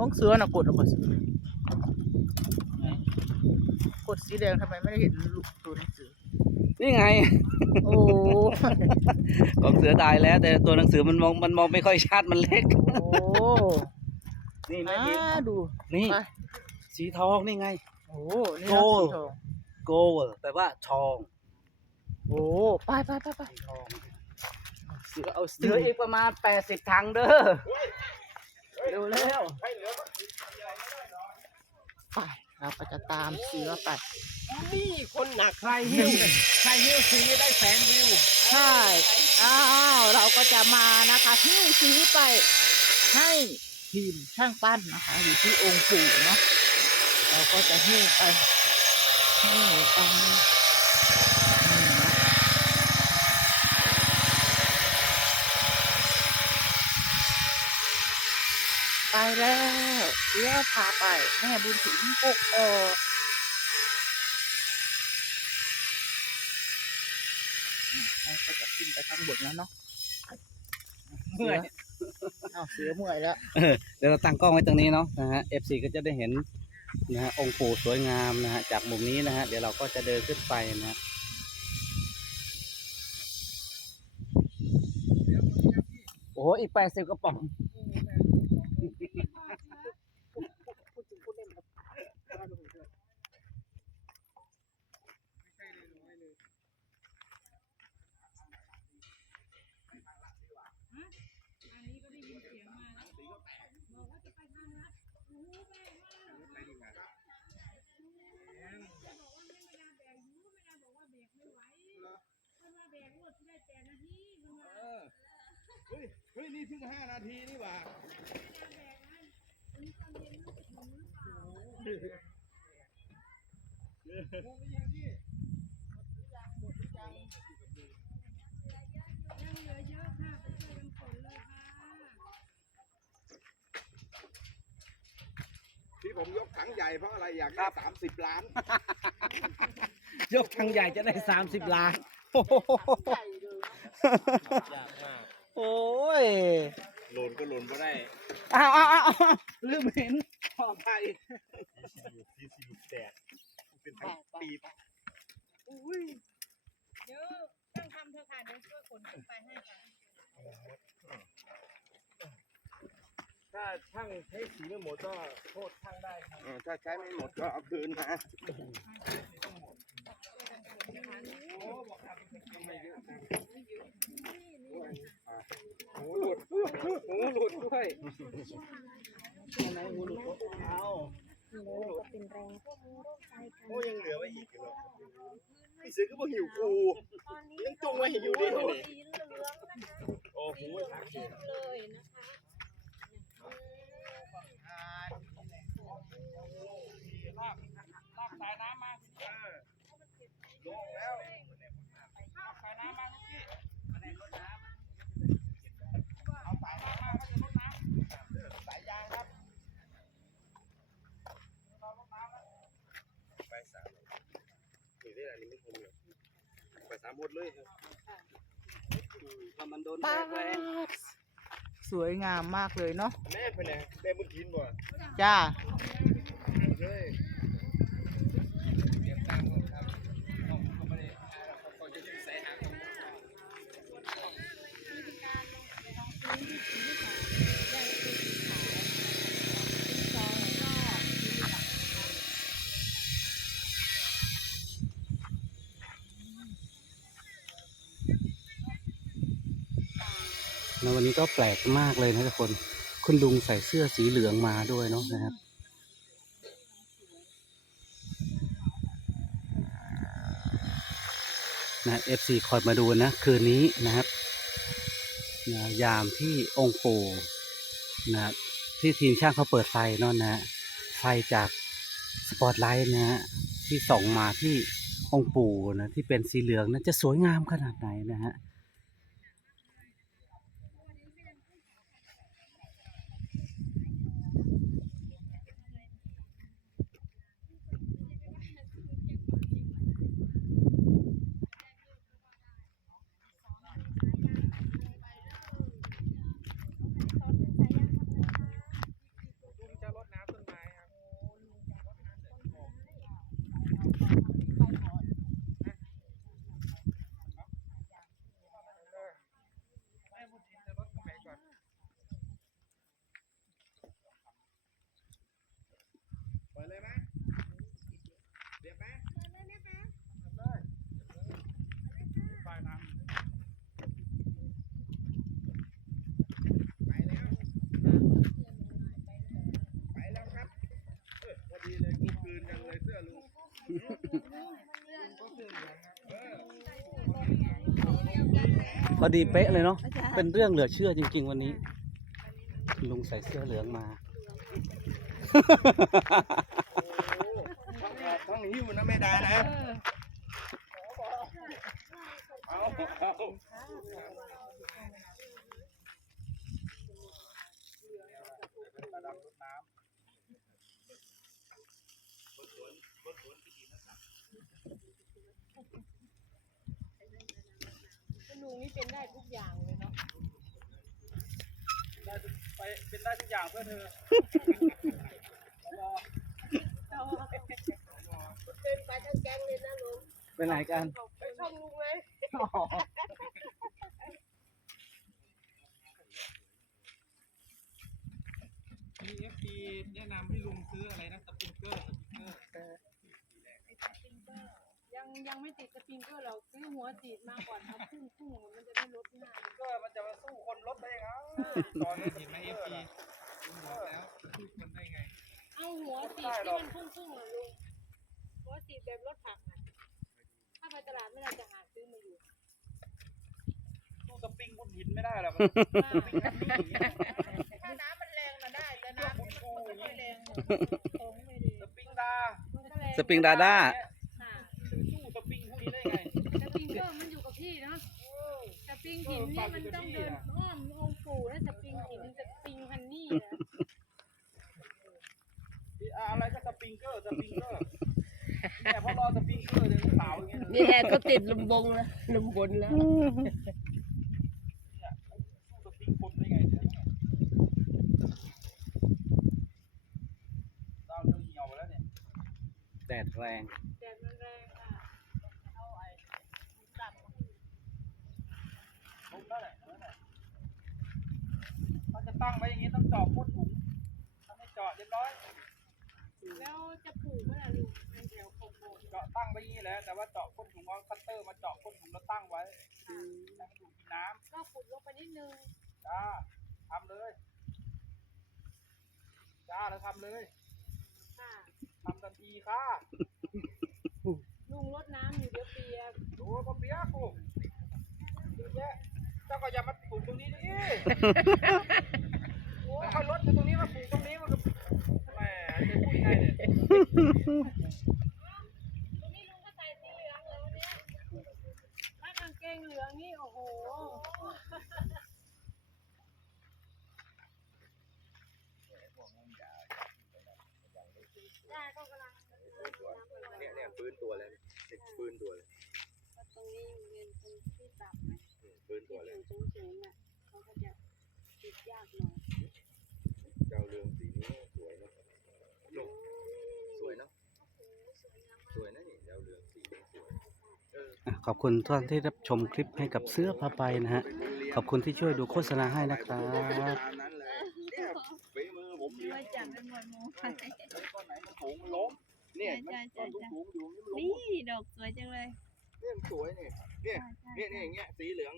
ห้องเสือน่ะกดออกมาสิกดสีแดงทำไมไม่ได้เห็นลูกตัวหนังสือ นี่ไง โอ้ของเสือตายแล้ว แต่ตัวหนังสือมันมองมันมองไม่ค่อยชัดมันเล็ก โอ้นี่แม่อ่าพิมพ์ดู นี่ไปสีทองนี่ไง โอ้นี่นะโอ้สีทองโกลแปลว่าทอง โอ้ไปไปไปไปสีทองเสือเอาเหเสืลือออีอีกกประมาณแปดสิบถังเด้อ เร็วแล้วไปเราก็จะตามเสือไปนี่คนหนักใครหิ้วใครหิ้วสีได้แสนวิวใช่อ้าวเราก็จะมานะคะหิ้วสีไปให้ทีมช่างปั้นนะคะ อยู่ที่องค์ปู่เนาะเราก็จะหิ้วไปหิ้วไปนี่นะไป แล้วเดี๋ยวพาไป แม่บุญถึงกกออกเราก็จะขึ้นไปข้างบนแล้วเนาะเมื่อยเอาเสือเมื่อยแล้ว เดี๋ยวเราตั้งกล้องไว้ตรงนี้เนาะนะฮะ FC ก็จะได้เห็นนะฮะองค์ปู่สวยงามนะฮะจากมุมนี้นะฮะเดี๋ยวเราก็จะเดินขึ้นไปนะฮะโอ้โหอีกแปดสิบกระป๋อง เฮ้ยนี่เพิ่งห้านาทีนี่หว่าที่ผมยกถังใหญ่เพราะอะไรอยากได้สามสิบล้าน ยกทางใหญ่จะได้สามสิบล้าน โอ้โหยากมาก โอ้ยโหลนก็โหลนก็ได้อ้าวอ้าวอ้าวอ้าวลืมเห็นขอไปที่สิบแตกเป็นทั้งปีปะเดี๋ยวช่างทำเถอะค่ะเดี๋ยวช่วยขนขึ้นไปให้ค่ะถ้าช่างใช้สีไม่หมดก็โทษช่างได้ครับถ้าใช้ไม่หมดก็เอาคืนนะ หูหลุดหูหลุดด้วยไหนหูหลุดเอาโอ้ยังเหลือไว้อีกเหรอไอ้ซื้อก็บอกหิวกูยังจงไว้ให้อยู่ดิเลยโอ้โหทักเกเลยนะคะลงแล้ว ไปสามนี่ได้อะไรไม่คงเลยไปสาม หมดเลยพอมันโดนป้าแรงดสวยงามมากเลยเนาะแม่เป็นไงได้มุดทินบ่จ้าเลย นะวันนี้ก็แปลกมากเลยนะทุกคน คุณลุงใส่เสื้อสีเหลืองมาด้วยเนาะนะครับนะเอฟซีคอยมาดูนะคืนนี้นะครับนะยามที่องค์ปู่นะที่ทีมช่างเขาเปิดไฟเนาะนะไฟจากสปอตไลท์นะฮะที่ส่องมาที่องค์ปู่นะที่เป็นสีเหลืองนะจะสวยงามขนาดไหนนะฮะ พอดีเป๊ะเลยเนาะเป็นเรื่องเหลือเชื่อจริง ๆ วันนี้ ลุงใส่เสื้อเหลืองมาต้องแอบต้องหิ้วนะแม่ดานะเอาเอา ลุงนี่เป็นได้ทุกอย่างเลยเนาะไปเป็นได้ทุกอย่างเพื่อเธอเป็นไปทั้งแก๊งเลยนะลุงไปไหนกัน ไปช่องลุงไหมเอฟซีแนะนำให้ลุงซื้ออะไรนะสปริงเกอร์สปริงเกอร์ ยังยังไม่ติดสปริงเกอร์เราซื้อหัวฉีดมาก่อนเอาพุ่งพุ่งมันจะได้ลดง่ายก็มันจะมาสู้คนรถได้ยังไงตอนนี้เห็นไหมเอฟซีลุงบอกแล้วสู้คนได้ไง เอาหัวฉีดที่มันพุ่งพุ่งๆเหรอลุงหัวฉีดแบบรถผักน่ะถ้าไปตลาดไม่ได้จะหาซื้อมาอยู่สู้สปริงบนหินไม่ได้หรอกถ้าน้ำมันแรงนะได้แต่น้ำมันไม่ค่อยแรงคงไม่ดีสปริงดามันก็แรงสปริงดาด้า ค่ะ สู้สปริงพวกนี้ได้ไง สปริงเกอร์มันอยู่กับที่เนาะสป ริงหินนี่มันต้องเดินอ้อมองค์ปู่แล้วสปริงหินสปริงฮันนี่นะอะไรก็สปริงเกอร์สปริงเกอร์เนี่ยพอรอสปริงเกอร์เดี๋ยวขาวอย่างเงี้ยนี่แอร์ก็ติดลมบงแล้วลมบนแล้วเนี่ยสู้สปริงคนได้ไงเนี่ยดาวเรืองเหี่ยวไปแล้วเนี่ยแดดแรง แดดมันแรงค่ะเอาไอ้ตับ ลงแล้วแหละนั่นแหละ ถ้าจะตั้งไว้อย่างงี้ต้องเจาะพุทถุงถ้าไม่เจาะเรียบร้อยแล้วจะปลูกเมื่อไหร่ลูกในแถวของโบสถ์เจาะตั้งไว้อย่างงี้แหละแต่ว่าเจาะก้นถุงเอาคัตเตอร์มาเจาะก้นถุงแล้วตั้งไว้ให้มันถูกกินน้ก็ขุดลงไปนิดนึงำจ้าทำเลยจ้าแล้วทำเลยค่ะทำทันทีค่ะลุงรดน้ำอยู่เดี๋ยวเปียก ดูก็เปียกกูเยอะแยะเจ้าก็อย่ามาปลูกตรงนี้ดิแล้วค่อยลดจากตรงนี้มาปลูกตรงนี้มันก็แหมจะพูดยังไงเนี่ยวันนี้ลุงก็ใส่สีเหลืองเลยวันนี้ถ้ากางเกงเหลืองนี่โอ้โหย่าก็กำลังเนี่ยเนี่ยฟื้นตัวแล้วเนี่ยฟื้นตัวเลย ตรงนี้เป็นตรงที่ต่ำนะ ฟื้นตัว ที่ เลย สูงสูงๆอะเขาก็จะติดยากหน่อย เจ้าเรืองสีนี้สวยเนาะลูกสวยเนาะสวยนะนี่เจ้าเรืองสีนี้สวยเออ อะ ขอบคุณทุกท่านที่รับชมคลิปให้กับเสื้อผ้าไปนะฮะ ขอบคุณที่ช่วยดูโฆษณาให้นะครับ เนี่ยฝีมือผมเลี้ยงด้วยจับเป็นหมวดหมู่แล้วก้อนไหนมันสูงมันล้มเนี่ยมันต้นสูงๆอยู่นี่มันล้มนี่ดอกสวยจังเลย เนี่ยมันสวยนี่ยเนี่ย เนี่ยเนี่ยอย่างเงี้ยสีเหลือง